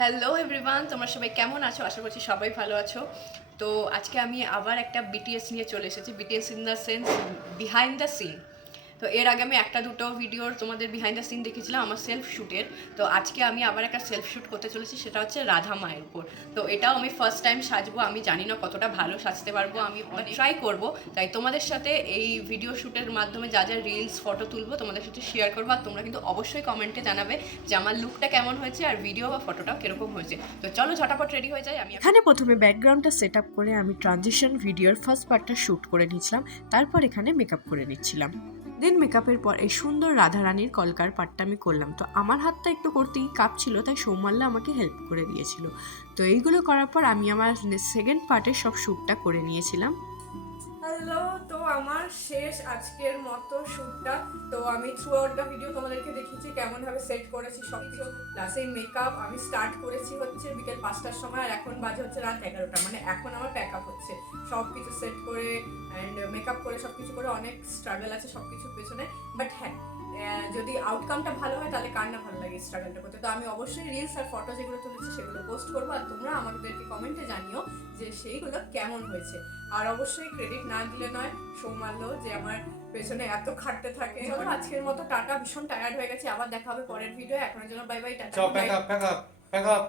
Hello everyone, তোমরা সবাই কেমন আছো? আশা করছি সবাই ভালো আছো। তো আজকে আমি আবার একটা বিটিএস নিয়ে চলে এসেছি। BTS in the sense behind the scene. তো এর আগে আমি একটা দুটো ভিডিওর তোমাদের বিহাইন্ড দ্য সিন দেখেছিলাম আমার সেলফ শ্যুটের। তো আজকে আমি আবার একটা সেলফ শ্যুট করতে চলেছি, সেটা হচ্ছে রাধা মায়ের উপর। তো এটাও আমি ফার্স্ট টাইম সাজবো, আমি জানি না কতটা ভালো সাজতে পারবো, আমি অনেক ট্রাই করব। তাই তোমাদের সাথে এই ভিডিও শ্যুটের মাধ্যমে যা যা রিলস ফটো তুলবো তোমাদের সাথে শেয়ার করবো। আর তোমরা কিন্তু অবশ্যই কমেন্টে জানাবে যে আমার লুকটা কেমন হয়েছে আর ভিডিও বা ফটোটাও কিরকম হয়েছে। তো চলো ঝটাপট রেডি হয়ে যাই। আমি এখানে প্রথমে ব্যাকগ্রাউন্ডটা সেট আপ করে আমি ট্রানজিশন ভিডিওর ফার্স্ট পার্টটা শ্যুট করে নিয়েছিলাম, তারপর এখানে মেকআপ করে নিচ্ছিলাম। দেন মেকআপের পর এই সুন্দর রাধারানীর কলকার পার্টটা আমি করলাম। তো আমার হাতটা একটু করতেই কাঁপছিল, তাই সৌমাল্লা আমাকে হেল্প করে দিয়েছিল। তো এইগুলো করার পর আমি আমার সেকেন্ড পার্টের সব শ্যুটটা করে নিয়েছিলাম। হ্যালো, তো আমার শেষ আজকের মতো শ্যুটটা। তো আমি থ্রু আউট দ্য ভিডিও তোমাদেরকে দেখিয়েছি কেমন ভাবে সেট করেছি সব কিছু। প্লাস এই মেকআপ আমি স্টার্ট করেছি হচ্ছে বিকেল 5টার সময়, আর এখন বাজে হচ্ছে রাত 11টা। মানে এখন আমার প্যাক আপ হচ্ছে, সব কিছু সেট করে অ্যান্ড মেকআপ করে সব কিছু করে। অনেক স্ট্রাগল আছে সব কিছুর পেছনে, বাট হ্যাঁ, যদি আউটকামটা ভালো হয় তাহলে কার না ভালো লাগে স্ট্রাগলটা করতে। তো আমি অবশ্যই রিলস আর ফটো যেগুলো তুলেছি সেগুলো পোস্ট করবো, আর তোমরা আমাদেরকে কমেন্টে জানিও যে সেইগুলো কেমন হয়েছে। আর অবশ্যই ক্রেডিট না দিলে নয় সৌমাল্য, যে আমার পেছনে এত খাটতে থাকে। চলো আজকের মতো টাটা, ভীষণ টায়ার্ড হয়ে গেছি, আবার দেখা হবে পরের ভিডিও। এখনের জন্য bye bye, tata. Ciao, pack up, pack up, pack up.